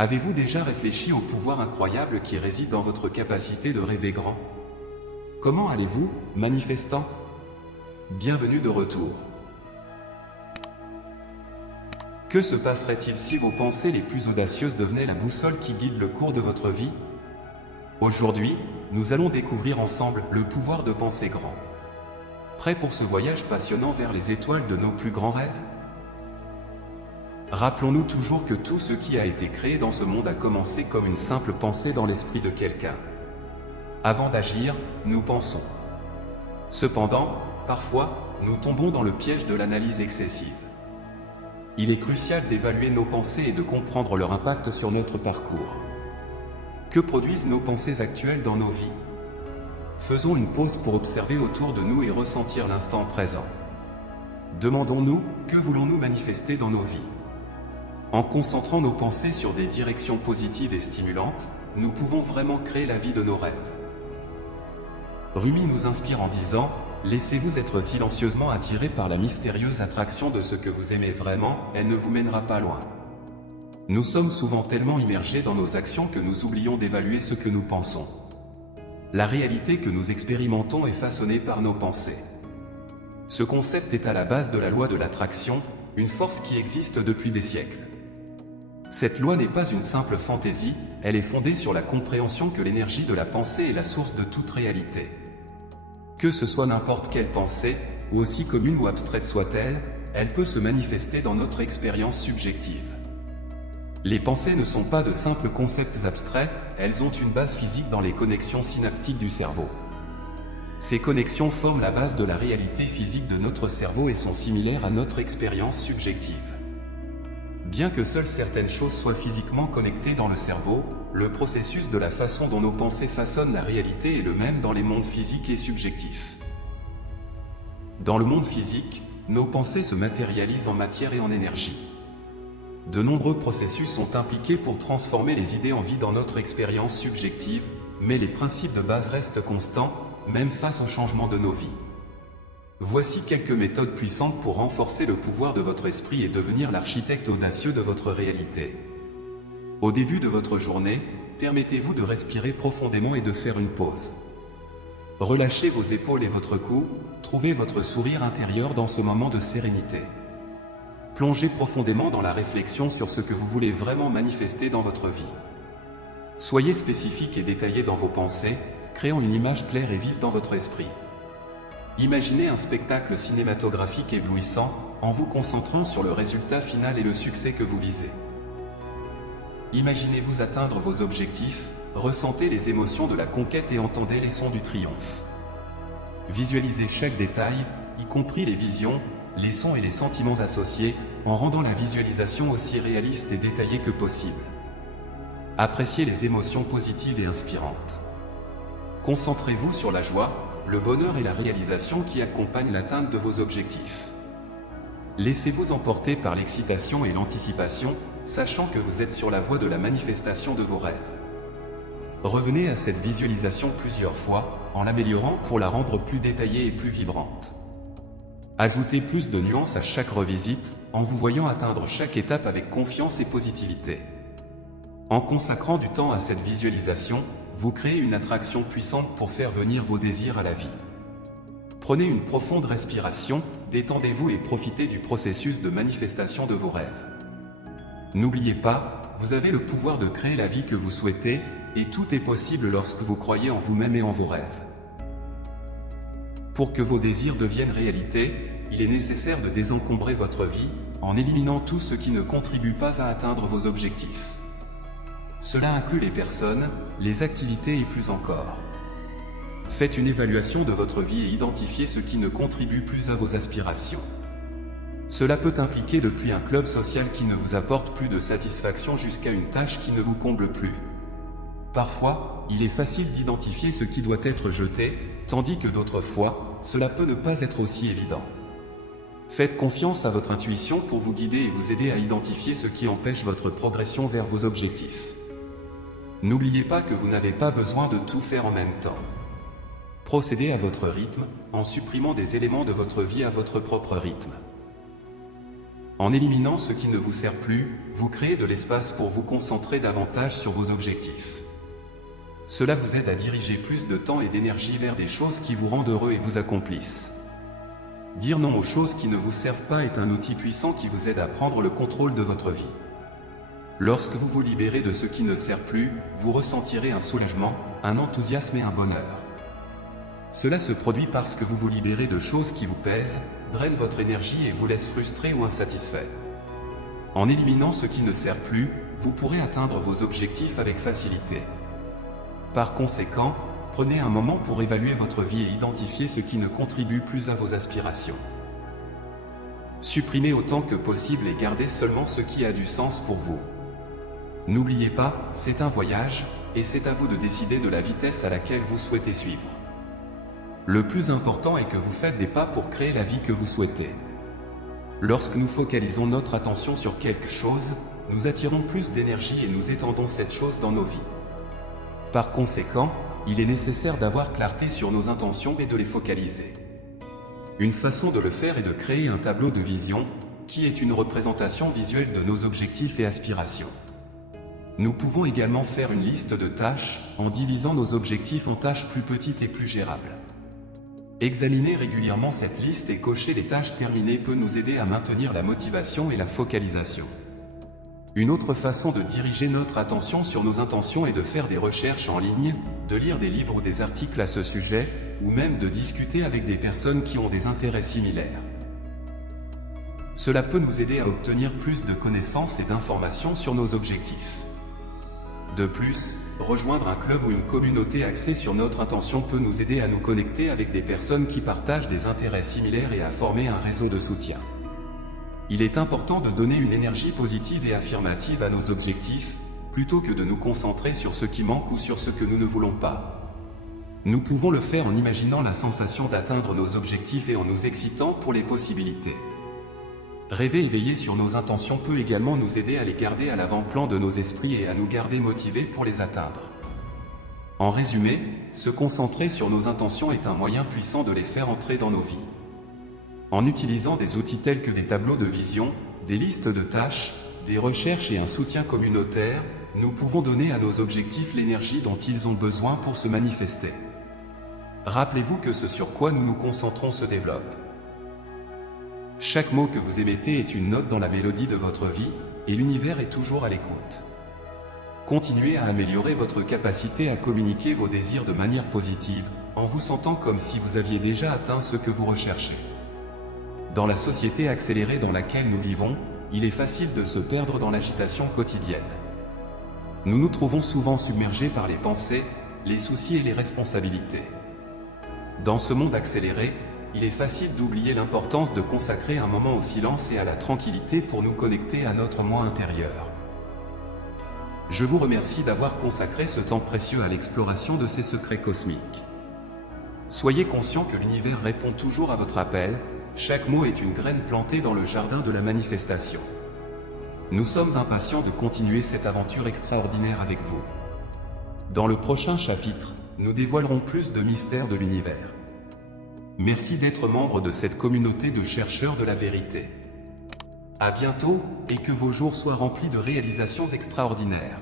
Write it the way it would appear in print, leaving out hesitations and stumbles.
Avez-vous déjà réfléchi au pouvoir incroyable qui réside dans votre capacité de rêver grand? Comment allez-vous, manifestant? Bienvenue de retour. Que se passerait-il si vos pensées les plus audacieuses devenaient la boussole qui guide le cours de votre vie? Aujourd'hui, nous allons découvrir ensemble le pouvoir de penser grand. Prêt pour ce voyage passionnant vers les étoiles de nos plus grands rêves? Rappelons-nous toujours que tout ce qui a été créé dans ce monde a commencé comme une simple pensée dans l'esprit de quelqu'un. Avant d'agir, nous pensons. Cependant, parfois, nous tombons dans le piège de l'analyse excessive. Il est crucial d'évaluer nos pensées et de comprendre leur impact sur notre parcours. Que produisent nos pensées actuelles dans nos vies? Faisons une pause pour observer autour de nous et ressentir l'instant présent. Demandons-nous, que voulons-nous manifester dans nos vies? En concentrant nos pensées sur des directions positives et stimulantes, nous pouvons vraiment créer la vie de nos rêves. Rumi nous inspire en disant « Laissez-vous être silencieusement attiré par la mystérieuse attraction de ce que vous aimez vraiment, elle ne vous mènera pas loin. » Nous sommes souvent tellement immergés dans nos actions que nous oublions d'évaluer ce que nous pensons. La réalité que nous expérimentons est façonnée par nos pensées. Ce concept est à la base de la loi de l'attraction, une force qui existe depuis des siècles. Cette loi n'est pas une simple fantaisie, elle est fondée sur la compréhension que l'énergie de la pensée est la source de toute réalité. Que ce soit n'importe quelle pensée, ou aussi commune ou abstraite soit-elle, elle peut se manifester dans notre expérience subjective. Les pensées ne sont pas de simples concepts abstraits, elles ont une base physique dans les connexions synaptiques du cerveau. Ces connexions forment la base de la réalité physique de notre cerveau et sont similaires à notre expérience subjective. Bien que seules certaines choses soient physiquement connectées dans le cerveau, le processus de la façon dont nos pensées façonnent la réalité est le même dans les mondes physiques et subjectifs. Dans le monde physique, nos pensées se matérialisent en matière et en énergie. De nombreux processus sont impliqués pour transformer les idées en vie dans notre expérience subjective, mais les principes de base restent constants, même face au changement de nos vies. Voici quelques méthodes puissantes pour renforcer le pouvoir de votre esprit et devenir l'architecte audacieux de votre réalité. Au début de votre journée, permettez-vous de respirer profondément et de faire une pause. Relâchez vos épaules et votre cou, trouvez votre sourire intérieur dans ce moment de sérénité. Plongez profondément dans la réflexion sur ce que vous voulez vraiment manifester dans votre vie. Soyez spécifique et détaillé dans vos pensées, créant une image claire et vive dans votre esprit. Imaginez un spectacle cinématographique éblouissant, en vous concentrant sur le résultat final et le succès que vous visez. Imaginez-vous atteindre vos objectifs, ressentez les émotions de la conquête et entendez les sons du triomphe. Visualisez chaque détail, y compris les visions, les sons et les sentiments associés, en rendant la visualisation aussi réaliste et détaillée que possible. Appréciez les émotions positives et inspirantes. Concentrez-vous sur la joie, le bonheur et la réalisation qui accompagnent l'atteinte de vos objectifs. Laissez-vous emporter par l'excitation et l'anticipation, sachant que vous êtes sur la voie de la manifestation de vos rêves. Revenez à cette visualisation plusieurs fois, en l'améliorant pour la rendre plus détaillée et plus vibrante. Ajoutez plus de nuances à chaque revisite, en vous voyant atteindre chaque étape avec confiance et positivité. En consacrant du temps à cette visualisation, vous créez une attraction puissante pour faire venir vos désirs à la vie. Prenez une profonde respiration, détendez-vous et profitez du processus de manifestation de vos rêves. N'oubliez pas, vous avez le pouvoir de créer la vie que vous souhaitez, et tout est possible lorsque vous croyez en vous-même et en vos rêves. Pour que vos désirs deviennent réalité, il est nécessaire de désencombrer votre vie, en éliminant tout ce qui ne contribue pas à atteindre vos objectifs. Cela inclut les personnes, les activités et plus encore. Faites une évaluation de votre vie et identifiez ce qui ne contribue plus à vos aspirations. Cela peut impliquer depuis un club social qui ne vous apporte plus de satisfaction jusqu'à une tâche qui ne vous comble plus. Parfois, il est facile d'identifier ce qui doit être jeté, tandis que d'autres fois, cela peut ne pas être aussi évident. Faites confiance à votre intuition pour vous guider et vous aider à identifier ce qui empêche votre progression vers vos objectifs. N'oubliez pas que vous n'avez pas besoin de tout faire en même temps. Procédez à votre rythme, en supprimant des éléments de votre vie à votre propre rythme. En éliminant ce qui ne vous sert plus, vous créez de l'espace pour vous concentrer davantage sur vos objectifs. Cela vous aide à diriger plus de temps et d'énergie vers des choses qui vous rendent heureux et vous accomplissent. Dire non aux choses qui ne vous servent pas est un outil puissant qui vous aide à prendre le contrôle de votre vie. Lorsque vous vous libérez de ce qui ne sert plus, vous ressentirez un soulagement, un enthousiasme et un bonheur. Cela se produit parce que vous vous libérez de choses qui vous pèsent, drainent votre énergie et vous laissent frustré ou insatisfait. En éliminant ce qui ne sert plus, vous pourrez atteindre vos objectifs avec facilité. Par conséquent, prenez un moment pour évaluer votre vie et identifier ce qui ne contribue plus à vos aspirations. Supprimez autant que possible et gardez seulement ce qui a du sens pour vous. N'oubliez pas, c'est un voyage, et c'est à vous de décider de la vitesse à laquelle vous souhaitez suivre. Le plus important est que vous faites des pas pour créer la vie que vous souhaitez. Lorsque nous focalisons notre attention sur quelque chose, nous attirons plus d'énergie et nous étendons cette chose dans nos vies. Par conséquent, il est nécessaire d'avoir clarté sur nos intentions et de les focaliser. Une façon de le faire est de créer un tableau de vision, qui est une représentation visuelle de nos objectifs et aspirations. Nous pouvons également faire une liste de tâches, en divisant nos objectifs en tâches plus petites et plus gérables. Examiner régulièrement cette liste et cocher les tâches terminées peut nous aider à maintenir la motivation et la focalisation. Une autre façon de diriger notre attention sur nos intentions est de faire des recherches en ligne, de lire des livres ou des articles à ce sujet, ou même de discuter avec des personnes qui ont des intérêts similaires. Cela peut nous aider à obtenir plus de connaissances et d'informations sur nos objectifs. De plus, rejoindre un club ou une communauté axée sur notre intention peut nous aider à nous connecter avec des personnes qui partagent des intérêts similaires et à former un réseau de soutien. Il est important de donner une énergie positive et affirmative à nos objectifs, plutôt que de nous concentrer sur ce qui manque ou sur ce que nous ne voulons pas. Nous pouvons le faire en imaginant la sensation d'atteindre nos objectifs et en nous excitant pour les possibilités. Rêver et veiller sur nos intentions peut également nous aider à les garder à l'avant-plan de nos esprits et à nous garder motivés pour les atteindre. En résumé, se concentrer sur nos intentions est un moyen puissant de les faire entrer dans nos vies. En utilisant des outils tels que des tableaux de vision, des listes de tâches, des recherches et un soutien communautaire, nous pouvons donner à nos objectifs l'énergie dont ils ont besoin pour se manifester. Rappelez-vous que ce sur quoi nous nous concentrons se développe. Chaque mot que vous émettez est une note dans la mélodie de votre vie, et l'univers est toujours à l'écoute. Continuez à améliorer votre capacité à communiquer vos désirs de manière positive, en vous sentant comme si vous aviez déjà atteint ce que vous recherchez. Dans la société accélérée dans laquelle nous vivons, il est facile de se perdre dans l'agitation quotidienne. Nous nous trouvons souvent submergés par les pensées, les soucis et les responsabilités. Dans ce monde accéléré, il est facile d'oublier l'importance de consacrer un moment au silence et à la tranquillité pour nous connecter à notre moi intérieur. Je vous remercie d'avoir consacré ce temps précieux à l'exploration de ces secrets cosmiques. Soyez conscient que l'univers répond toujours à votre appel, chaque mot est une graine plantée dans le jardin de la manifestation. Nous sommes impatients de continuer cette aventure extraordinaire avec vous. Dans le prochain chapitre, nous dévoilerons plus de mystères de l'univers. Merci d'être membre de cette communauté de chercheurs de la vérité. À bientôt, et que vos jours soient remplis de réalisations extraordinaires.